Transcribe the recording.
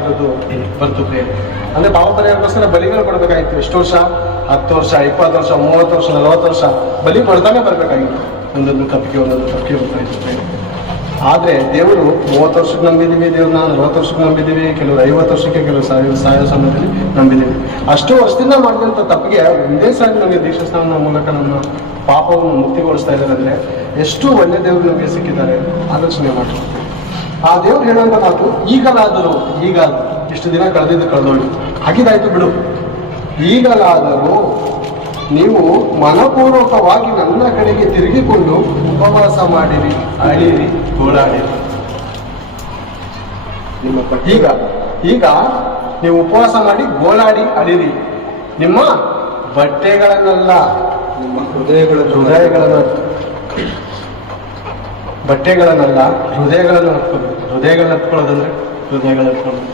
ಮಾಡುವಂಥದ್ದು ಬರ್ತು ಪ್ರಿಯರೇ. ಅಂದ್ರೆ ಪಾಪ ಪರಿಹಾರಕ್ಕೋಸ್ಕರ ಬಲಿಗಳು ಕೊಡಬೇಕಾಗಿತ್ತು. ಎಷ್ಟು ವರ್ಷ? 10 ವರ್ಷ, 20 ವರ್ಷ, 30 ವರ್ಷ, 40 ವರ್ಷ ಬಲಿ ಕೊಡ್ತಾನೆ ಬರ್ಬೇಕಾಗಿತ್ತು. ಒಂದೊಂದು ತಪ್ಪಿಗೆ ಬರ್ತಾಯಿತ್ತು. ಆದ್ರೆ ದೇವರು 30 ವರ್ಷಕ್ಕೆ ನಂಬಿದೀವಿ ದೇವ್ರನ್ನ, 40 ವರ್ಷಕ್ಕೆ ನಂಬಿದೀವಿ, ಕೆಲವರು 50 ವರ್ಷಕ್ಕೆ, ಕೆಲವರು ಸಾಯೋ ಸಮಯದಲ್ಲಿ ನಂಬಿದೀವಿ. ಅಷ್ಟು ವರ್ಷದಿಂದ ಮಾಡಿದಂಥ ತಪ್ಪಿಗೆ ಒಂದೇ ಸಾರಿ ನಮಗೆ ದೀಕ್ಷಾಸ್ನಾನದ ಮೂಲಕ ನಮ್ಮ ಪಾಪವನ್ನು ಮುಕ್ತಿಗೊಳಿಸ್ತಾ ಇದ್ದಾರೆ. ಅಂದ್ರೆ ಎಷ್ಟು ಒಳ್ಳೆ ದೇವರು ನಮಗೆ ಸಿಕ್ಕಿದ್ದಾರೆ ಆಲೋಚನೆ ಮಾಡಿ. ಆ ದೇವ್ರು ಹೇಳುವಂತ ಮಾತು, ಈಗಲಾದರೂ, ಈಗ ಇಷ್ಟು ದಿನ ಕಳೆದೋಯ್ತು, ಆಗಿದಾಯ್ತು ಬಿಡು, ಈಗಲಾದರೂ ನೀವು ಮನಪೂರ್ವಕವಾಗಿ ನನ್ನ ಕಡೆಗೆ ತಿರುಗಿಕೊಂಡು ಉಪವಾಸ ಮಾಡಿರಿ, ಅಳಿರಿ, ಗೋಳಾಡಿರಿ. ಈಗ ನೀವು ಉಪವಾಸ ಮಾಡಿ ಗೋಳಾಡಿ ಅಳಿರಿ. ನಿಮ್ಮ ಬಟ್ಟೆಗಳನ್ನೆಲ್ಲ, ನಿಮ್ಮ ಬಟ್ಟೆಗಳನ್ನೆಲ್ಲ ಹೃದಯಗಳನ್ನು ಹತ್ಕೊಳ್ಳೋದಂದ್ರೆ ಹೃದಯಗಳನ್ನು ಹತ್ಕೊಳ್ಳೋದು.